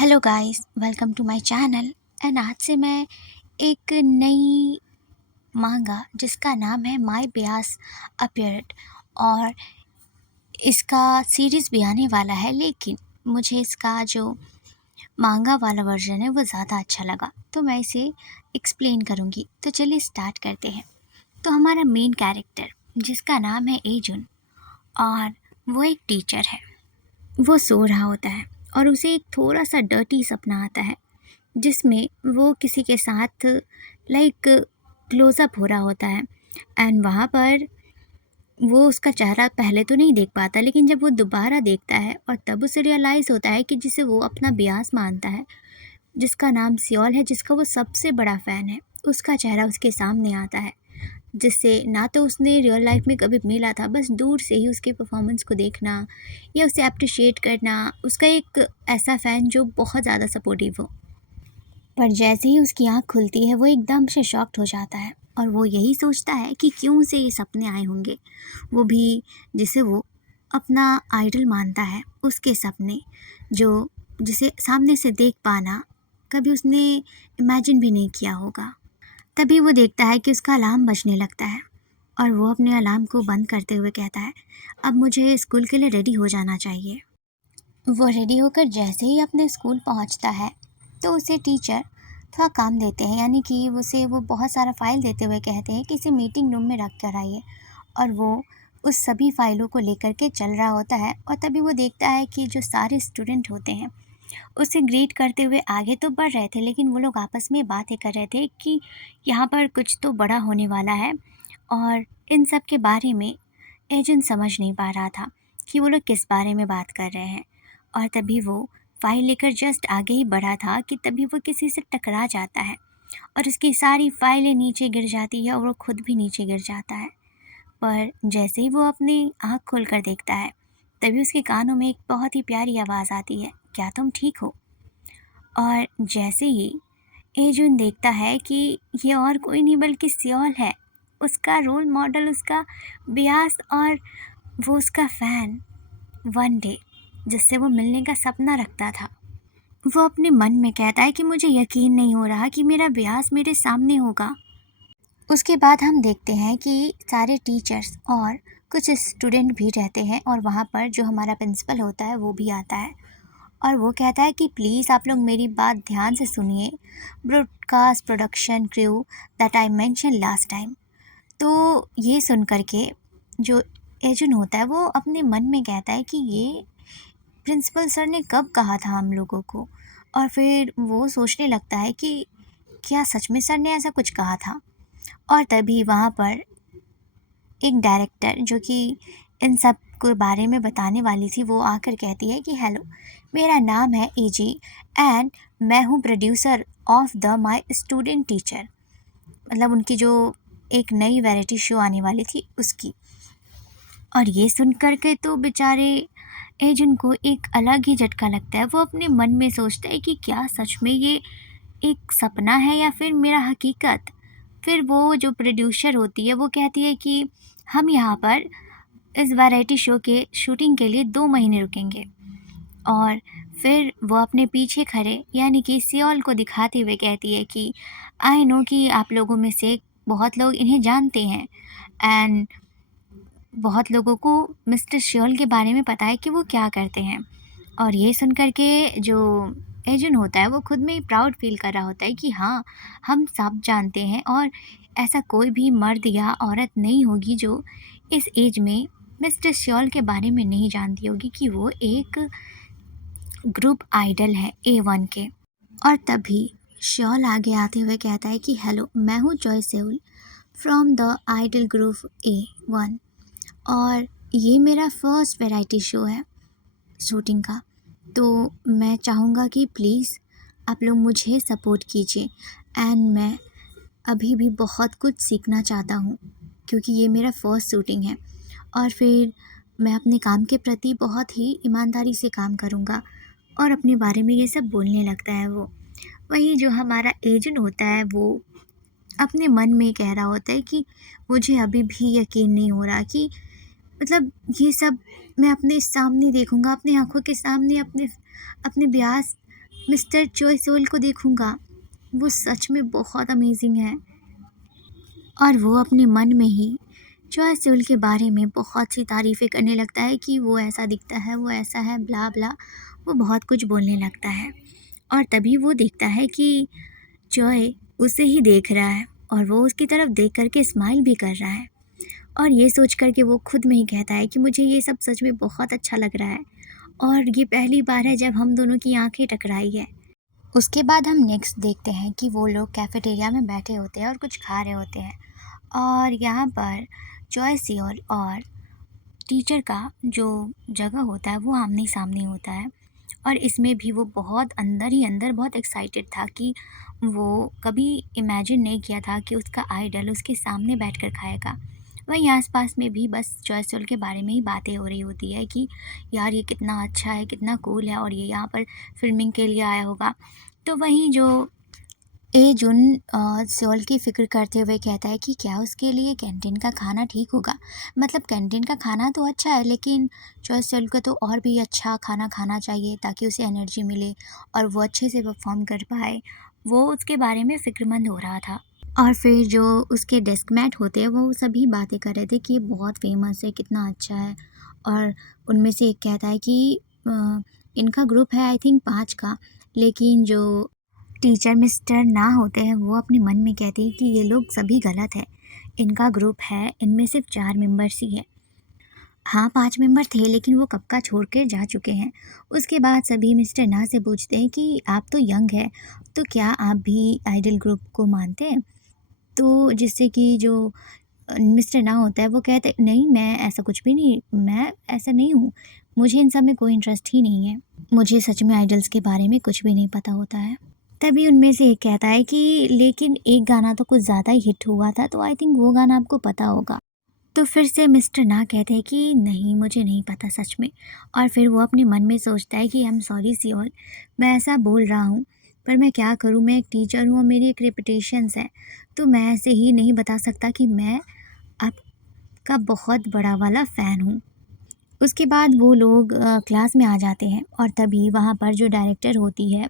Hello guys, welcome to my channel. And आज से मैं एक नई मांगा जिसका नाम है माय ब्यास अपीयर्ड, और इसका सीरीज़ भी आने वाला है। लेकिन मुझे इसका जो मांगा वाला वर्जन है वो ज़्यादा अच्छा लगा, तो मैं इसे एक्सप्लेन करूँगी। तो चलिए स्टार्ट करते हैं। तो हमारा मेन कैरेक्टर जिसका नाम है एजुन, और वो एक टीचर है। वो सो रहा होता है और उसे एक थोड़ा सा डर्टी सपना आता है जिसमें वो किसी के साथ लाइक क्लोज़अप हो रहा होता है। एंड वहाँ पर वो उसका चेहरा पहले तो नहीं देख पाता, लेकिन जब वो दोबारा देखता है और तब उसे रियलाइज़ होता है कि जिसे वो अपना बियास मानता है, जिसका नाम सियोल है, जिसका वो सबसे बड़ा फ़ैन है, उसका चेहरा उसके सामने आता है। जिससे ना तो उसने रियल लाइफ में कभी मिला था, बस दूर से ही उसके परफॉर्मेंस को देखना या उसे अप्रिशिएट करना, उसका एक ऐसा फ़ैन जो बहुत ज़्यादा सपोर्टिव हो। पर जैसे ही उसकी आँख खुलती है वो एकदम से शॉक्ड हो जाता है और वो यही सोचता है कि क्यों उसे ये सपने आए होंगे, वो भी जिसे वो अपना आइडल मानता है, उसके सपने जो जिसे सामने से देख पाना कभी उसने इमेजिन भी नहीं किया होगा। तभी वो देखता है कि उसका अलार्म बजने लगता है और वो अपने अलार्म को बंद करते हुए कहता है, अब मुझे स्कूल के लिए रेडी हो जाना चाहिए। वो रेडी होकर जैसे ही अपने स्कूल पहुंचता है तो उसे टीचर थोड़ा काम देते हैं, यानी कि उसे वो बहुत सारा फाइल देते हुए कहते हैं कि इसे मीटिंग रूम में रख कर आइए। और वो उस सभी फाइलों को लेकर के चल रहा होता है और तभी वो देखता है कि जो सारे स्टूडेंट होते हैं उसे ग्रीट करते हुए आगे तो बढ़ रहे थे, लेकिन वो लोग आपस में बातें कर रहे थे कि यहाँ पर कुछ तो बड़ा होने वाला है। और इन सब के बारे में एजेंट समझ नहीं पा रहा था कि वो लोग किस बारे में बात कर रहे हैं। और तभी वो फाइल लेकर जस्ट आगे ही बढ़ा था कि तभी वो किसी से टकरा जाता है और उसकी सारी फाइलें नीचे गिर जाती है और वो खुद भी नीचे गिर जाता है। पर जैसे ही वो अपनी आँख खोल कर देखता है तभी उसके कानों में एक बहुत ही प्यारी आवाज़ आती है, क्या तुम ठीक हो? और जैसे ही एजुन देखता है कि ये और कोई नहीं बल्कि सियोल है, उसका रोल मॉडल, उसका बियास और वो उसका फ़ैन, वन डे जिससे वो मिलने का सपना रखता था। वो अपने मन में कहता है कि मुझे यकीन नहीं हो रहा कि मेरा ब्यास मेरे सामने होगा। उसके बाद हम देखते हैं कि सारे टीचर्स और कुछ स्टूडेंट भी रहते हैं और वहाँ पर जो हमारा प्रिंसिपल होता है वो भी आता है और वो कहता है कि प्लीज़ आप लोग मेरी बात ध्यान से सुनिए, broadcast production crew that I mention last time. तो ये सुन कर के जो एजुन होता है वो अपने मन में कहता है कि ये प्रिंसिपल सर ने कब कहा था हम लोगों को। और फिर वो सोचने लगता है कि क्या सच में सर ने ऐसा कुछ कहा था। और तभी वहाँ पर एक डायरेक्टर जो कि इन सब के बारे में बताने वाली थी वो आकर कहती है कि हेलो, मेरा नाम है एजी एंड मैं हूँ producer of the my student teacher, मतलब उनकी जो एक नई वैरायटी शो आने वाली थी उसकी। और ये सुन कर के तो बेचारे एजेंट को एक अलग ही झटका लगता है। वो अपने मन में सोचता है कि क्या सच में ये एक सपना है या फिर मेरा हकीकत। फिर वो जो प्रोड्यूसर होती है वो कहती है कि हम यहाँ पर इस वैरायटी शो के शूटिंग के लिए 2 महीने रुकेंगे। और फिर वो अपने पीछे खड़े यानी कि सियोल को दिखाते हुए कहती है कि आई नो कि आप लोगों में से बहुत लोग इन्हें जानते हैं एंड बहुत लोगों को मिस्टर श्योल के बारे में पता है कि वो क्या करते हैं। और ये सुन कर के जो एजेंट होता है वो खुद में ही प्राउड फील कर रहा होता है कि हाँ, हम सब जानते हैं और ऐसा कोई भी मर्द या औरत नहीं होगी जो इस एज में मिस्टर श्योल के बारे में नहीं जानती होगी कि वो एक ग्रुप आइडल है A1 के। और तभी श्योल आगे आते हुए कहता है कि हेलो, मैं हूँ Joy Seoul from the idol group A1 और ये मेरा फर्स्ट वैरायटी शो है शूटिंग का। तो मैं चाहूँगा कि प्लीज़ आप लोग मुझे सपोर्ट कीजिए एंड मैं अभी भी बहुत कुछ सीखना चाहता हूँ क्योंकि ये मेरा फर्स्ट शूटिंग है। और फिर मैं अपने काम के प्रति बहुत ही ईमानदारी से काम करूँगा। और अपने बारे में ये सब बोलने लगता है वो। वहीं जो हमारा एजेंट होता है वो अपने मन में कह रहा होता है कि मुझे अभी भी यकीन नहीं हो रहा कि मतलब ये सब मैं अपने सामने देखूँगा, अपनी आँखों के सामने अपने अपने ब्यास मिस्टर चोय सोल को देखूँगा, वो सच में बहुत अमेजिंग है। और वो अपने मन में ही चोय सोल के बारे में बहुत सी तारीफ़ें करने लगता है कि वो ऐसा दिखता है, वो ऐसा है, ब्ला ब्ला। वो बहुत कुछ बोलने लगता है और तभी वो देखता है कि जॉय उसे ही देख रहा है और वो उसकी तरफ देख कर के स्माइल भी कर रहा है। और ये सोच कर के वो खुद में ही कहता है कि मुझे ये सब सच में बहुत अच्छा लग रहा है और ये पहली बार है जब हम दोनों की आंखें टकराई है। उसके बाद हम नेक्स्ट देखते हैं कि वो लोग कैफेटेरिया में बैठे होते हैं और कुछ खा रहे होते हैं और यहाँ पर जॉय सियोल और टीचर का जो जगह होता है वो आमने सामने होता है। और इसमें भी वो बहुत अंदर ही अंदर बहुत एक्साइटेड था कि वो कभी इमेजिन नहीं किया था कि उसका आइडल उसके सामने बैठकर खाएगा। वहीं आसपास में भी बस जॉयसोल के बारे में ही बातें हो रही होती है कि यार ये कितना अच्छा है, कितना कूल है और ये यहाँ पर फिल्मिंग के लिए आया होगा। तो वहीं जो ए जुन सियोल की फ़िक्र करते हुए कहता है कि क्या उसके लिए कैंटीन का खाना ठीक होगा? मतलब कैंटीन का खाना तो अच्छा है लेकिन चॉइस सियोल को तो और भी अच्छा खाना खाना चाहिए ताकि उसे एनर्जी मिले और वो अच्छे से परफॉर्म कर पाए। वो उसके बारे में फ़िक्रमंद हो रहा था। और फिर जो उसके डेस्कमेट होते हैं वो सभी बातें कर रहे थे कि ये बहुत फ़ेमस है, कितना अच्छा है। और उनमें से एक कहता है कि इनका ग्रुप है आई थिंक 5 का, लेकिन जो टीचर मिस्टर ना होते हैं वो अपने मन में कहते हैं कि ये लोग सभी गलत है। इनका ग्रुप है, इनमें सिर्फ 4 मेंबर्स ही है। हाँ, 5 मेंबर थे लेकिन वो कब का छोड़ के जा चुके हैं। उसके बाद सभी मिस्टर ना से पूछते हैं कि आप तो यंग है, तो क्या आप भी आइडल ग्रुप को मानते हैं? तो जिससे कि जो मिस्टर ना होता है वो कहते नहीं, मैं ऐसा कुछ भी नहीं, मैं ऐसा नहीं हूँ। मुझे इन सब में कोई इंटरेस्ट ही नहीं है। मुझे सच में आइडल्स के बारे में कुछ भी नहीं पता होता है। तभी उनमें से एक कहता है कि लेकिन एक गाना तो कुछ ज़्यादा ही हिट हुआ था, तो आई थिंक वो गाना आपको पता होगा। तो फिर से मिस्टर ना कहते हैं कि नहीं, मुझे नहीं पता सच में। और फिर वो अपने मन में सोचता है कि आई एम सॉरी सियोल, मैं ऐसा बोल रहा हूँ, पर मैं क्या करूँ, मैं एक टीचर हूँ और मेरी एक रेपुटेशंस है। तो मैं ऐसे ही नहीं बता सकता कि मैं आपका बहुत बड़ा वाला फ़ैन हूँ। उसके बाद वो लोग क्लास में आ जाते हैं और तभी वहाँ पर जो डायरेक्टर होती है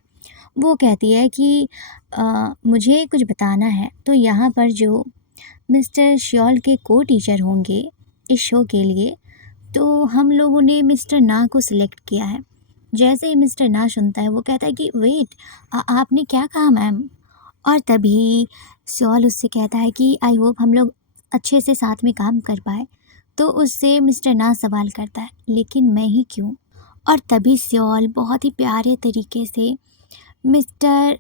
वो कहती है कि मुझे कुछ बताना है। तो यहाँ पर जो मिस्टर श्योल के को टीचर होंगे इस शो के लिए, तो हम लोगों ने मिस्टर ना को सिलेक्ट किया है। जैसे ही मिस्टर ना सुनता है वो कहता है कि वेट, आपने क्या कहा मैम? और तभी श्योल उससे कहता है कि आई होप हम लोग अच्छे से साथ में काम कर पाए। तो उससे मिस्टर ना सवाल करता है लेकिन मैं ही क्यों? और तभी श्योल बहुत ही प्यारे तरीके से मिस्टर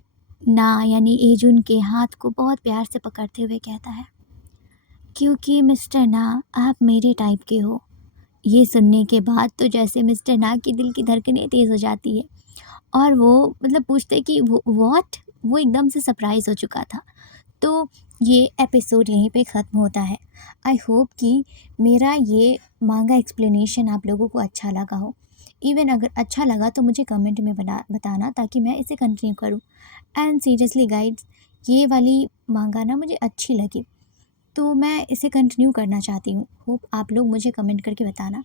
ना यानी एजुन के हाथ को बहुत प्यार से पकड़ते हुए कहता है क्योंकि मिस्टर ना आप मेरे टाइप के हो। ये सुनने के बाद तो जैसे मिस्टर ना की दिल की धड़कनें तेज़ हो जाती है और वो मतलब पूछते कि वो व्हाट, वो एकदम से सरप्राइज़ हो चुका था। तो ये एपिसोड यहीं पे ख़त्म होता है। आई होप कि मेरा ये मांगा एक्सप्लेनेशन आप लोगों को अच्छा लगा हो। इवन अगर अच्छा लगा तो मुझे कमेंट में बताना ताकि मैं इसे कंटिन्यू करूँ। एंड सीरियसली गाइड्स, ये वाली मांगा ना मुझे अच्छी लगी, तो मैं इसे कंटिन्यू करना चाहती हूँ। होप आप लोग मुझे कमेंट करके बताना।